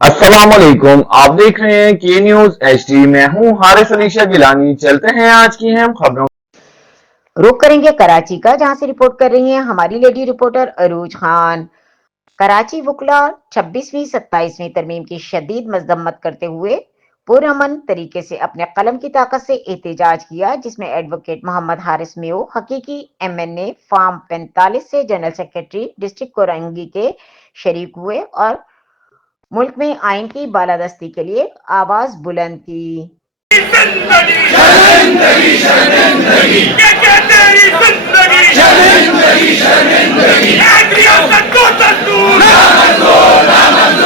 अस्सलामुअलैकुम। आप देख रहे हैं के न्यूज HD। मैं हूं हारिस अलीशा गिलानी। चलते हैं आज की अहम खबरों। रुख करेंगे कराची का, जहां से रिपोर्ट कर रही हैं हमारी लेडी रिपोर्टर अरूज खान। कराची वकला 26वीं 27वीं तरमीम की शदीद मजम्मत करते हुए पुरअमन तरीके से अपने कलम की ताकत से एहतजाज किया, जिसमें एडवोकेट मोहम्मद हारिस मेयो, हकीकी MNA फार्म 45 से जनरल सेक्रेटरी डिस्ट्रिक्ट कोरंगी के शरीक हुए और मुल्क में आइन की बालादस्ती के लिए आवाज बुलंद की। शर्मिंदगी शर्मिंदगी क्या तेरी जिंदगी शर्मिंदगी शर्मिंदगी एक रियासत को दस्तूर ना मंजूर ना मंजूर